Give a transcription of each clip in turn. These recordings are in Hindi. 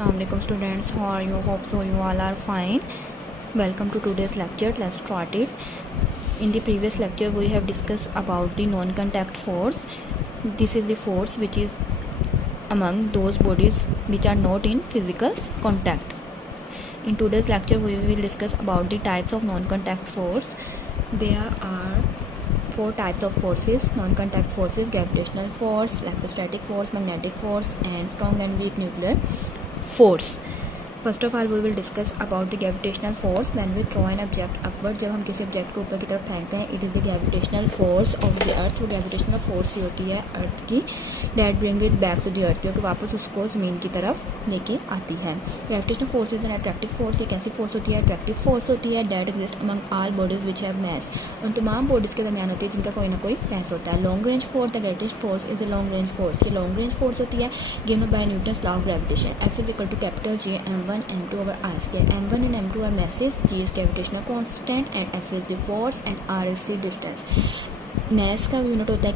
Assalamualaikum students, how are you? Hope so you all are fine. Welcome to today's lecture. Let's start it. In the previous lecture we have discussed about the non-contact force. This is the force which is among those bodies which are not in physical contact. In today's lecture we will discuss about the types of non-contact force. There are 4 types of forces: non-contact forces, gravitational force, electrostatic force, magnetic force, and strong and weak nuclear force. First of all we will discuss about the gravitational force when we throw an object upward. जब हम किसी ऑब्जेक्ट को ऊपर की तरफ फेंकते हैं, it is the gravitational force of the earth. वो ग्रेविटेशनल फोर्स ही होती है अर्थ की, that bring it back to the earth, जो कि वापस उसको ज़मीन की तरफ लेके आती है. Gravitational force is an attractive force. ये कैसी फोर्स होती है? अट्रैक्टिव फोर्स होती है. That exist among all bodies which have mass. उन तमाम बॉडीज़ के दरमियान होती है जिनका कोई ना कोई मैस होता है. Long range force, the gravitational force is a long range force. ये लॉन्ग रेंज फोर्स होती है given by Newton's law of gravitation. F is equal to capital J m1 m2 over r square. m1 and m2 are masses, G is gravitational constant and F is the force and r is the distance. mass का यूनिट होता है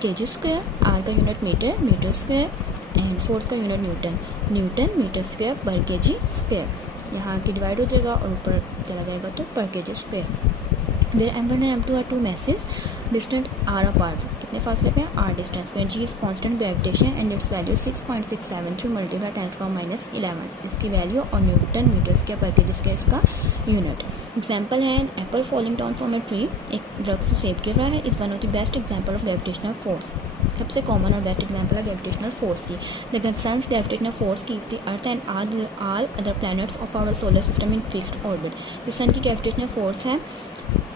kg स्क्वायर, r का unit metre square and force का यूनिट न्यूटन मीटर स्क्वायर पर kg स्क्वायर. यहाँ की डिवाइड हो जाएगा और ऊपर चला जाएगा तो पर kg square. Where m1 and m2 are two masses distant r apart. कितने फासले पे हैं? r डिस्टेंस पे. g is constant gravitation and its value 6.672 multiplied 10⁻11. इसकी वैल्यू और न्यूटन मीटर स्क्वायर पर केजी स्क्वायर इसका यूनिट. एग्जाम्पल है apple falling down from a tree. एक दरख्त से सेब गिर रहा है. Is one of the best example of gravitational force. सबसे कॉमन और बेस्ट एग्जाम्पल है ग्रेविटेशनल फोर्स की. The sun's gravitational force keep the earth and all other planets of our solar system in fixed orbit. जो सन की ग्रेविटेशनल फोर्स है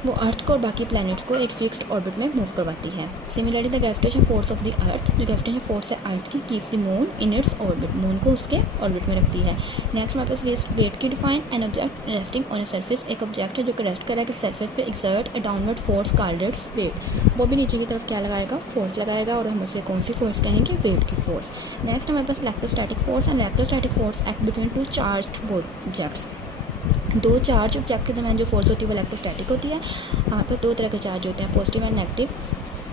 वो अर्थ को और बाकी प्लैनेट्स को एक फिक्स्ड ऑर्बिट में मूव करवाती है. Similarly the gravitation force of the earth, जो ग्रेविटेशन फोर्स है अर्थ की, keeps the moon in its orbit. Moon को उसके ऑर्बिट में रखती है. नेक्स्ट हमारे पास वेट की define. An object resting on a surface. एक ऑब्जेक्ट है जो कि रेस्ट कर रहा है कि सरफेस पे exert a downward force called its weight. वो भी नीचे की तरफ क्या लगाएगा? फोर्स लगाएगा. और हम उसे कौन सी फोर्स कहेंगे? वेट की फोर्स. नेक्स्ट हमारे पास electrostatic force. And electrostatic force act between two charged objects. दो चार्ज ऑब्जेक्ट के दरमियान जो फोर्स होती है वो इलेक्ट्रोस्टैटिक होती है. हमारे पास 2 तरह के चार्ज होते हैं, positive and negative.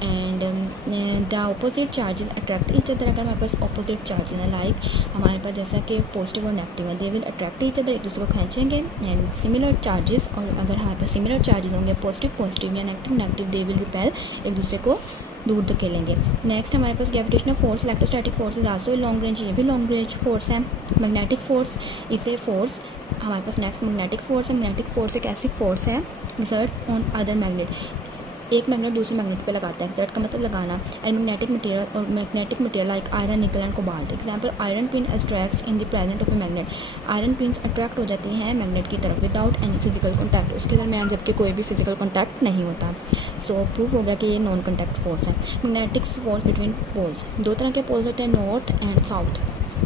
And the opposite charges attract each other. अगर हमारे पास ऑपोजिट चार्ज है लाइक हमारे पास जैसा कि पॉजिटिव और नेगेटिव है, दे विल अट्रैक्ट ईच अदर, एक दूसरे को खींचेंगे. एंड सिमिलर चार्जेस, और अगर हमारे पास सिमिलर चार्जेस होंगे पॉजिटिव या नेगेटिव, दे विल रिपेल, एक दूसरे को दूर धकेलेंगे. नेक्स्ट हमारे पास gravitational force, electrostatic force is also long range. ये भी लॉन्ग रेंज फोर्स है. Magnetic force is a force. हमारे पास नेक्स्ट मैग्नेटिक फोर्स है. मैग्नेटिक फोर्स एक ऐसी फोर्स है एक्सर्ट ऑन अदर मैग्नेट. एक मैग्नेट दूसरे मैग्नेट पे लगाता है. एक्सर्ट का मतलब लगाना. And magnetic material like iron, निकल and cobalt. Example iron pin attracts in the presence of a magnet. Iron pins attract हो जाती हैं मैग्नेट की तरफ विदाउट एनी फिजिकल कॉन्टैक्ट. उसके दरमियान जबकि कोई भी फिजिकल कॉन्टैक्ट नहीं होता. सो प्रूफ हो गया कि ये नॉन कॉन्टैक्ट फोर्स है. Magnetic force between poles. 2 तरह के पोल्स होते हैं, नॉर्थ एंड साउथ.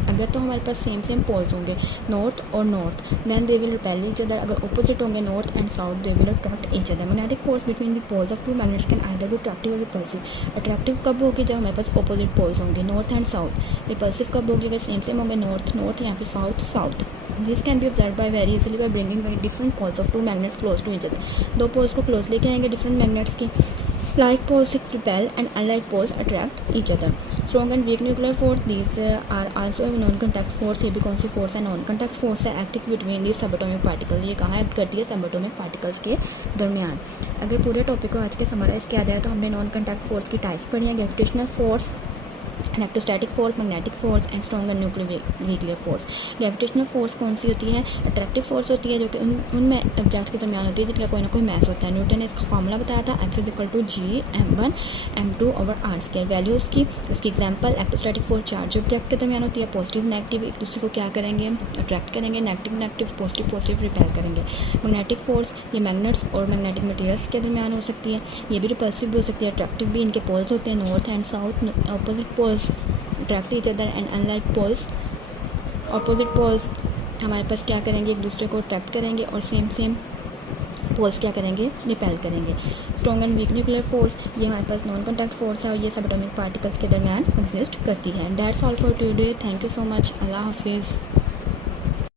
अगर तो हमारे पास सेम पोल्स होंगे नॉर्थ और north, then they will repel each other. अगर ऑपोजिट होंगे north and south, they will attract each other. Magnetic force between the poles of 2 magnets can either be attractive और रिपल्सिव. अट्रैक्टिव कब होगी? जब हमारे पास ऑपोजिट पोल्स होंगे नॉर्थ एंड साउथ. रिपल्सिव कब होगी? अगर सेम होंगे नॉर्थ यहाँ पे south. This can be observe by very easily by bringing by different poles of 2 magnets close to each other. 2 poles को क्लोज लेके आएंगे डिफरेंट मैग्नेट्स की. Like poles repel and unlike poles attract each other. Strong and weak nuclear force, these are also a non-contact force. ये भी कौन सी फोर्स है? non-contact force है. Active between the subatomic particle. ये कहाँ एक्ट करती है? सबएटॉमिक पार्टिकल्स के दरमियान. अगर पूरे टॉपिक को आज के समराइज किया जाए तो हमने नॉन-कंटैक्ट फोर्स की टाइप्स पढ़ी हैं: gravitational force, electrostatic force, magnetic force and strong and nuclear force. Gravitational force कौन सी होती है? अट्रैक्टिव फोर्स होती है जो कि उनमें ऑब्जेक्ट के दरमियान होती है जिनका कोई ना कोई मैस होता है. न्यूटन ने इसका फार्मूला बताया था, F is equal to G m1 m2 over r square. Value उसकी example electrostatic force charge object के दरमियान होती है. पॉजिटिव नेगेटिव एक दूसरे को क्या करेंगे? अट्रैक्ट करेंगे. नेगेटिव पॉजिटिव रिपेल करेंगे. मैग्नेटिक फोर्स ये मैग्नेट्स और मैग्नेटिक मटेरियल्स के दरमियान हो सकती है. ये भी रिपल्सिव भी हो सकती है, अट्रैक्टिव भी. इनके पोल्स होते हैं north and south. Opposite poles attract each other and unlike poles, opposite poles हमारे पास क्या करेंगे? एक दूसरे को अट्रैक्ट करेंगे और सेम पोल्स क्या करेंगे? रिपेल करेंगे. Strong and weak nuclear force ये हमारे पास नॉन कॉन्टैक्ट फोर्स है और ये सबएटॉमिक पार्टिकल्स के दरमियान एग्जिस्ट करती है. That's all for today. Thank you so much. अल्लाह हाफिज़.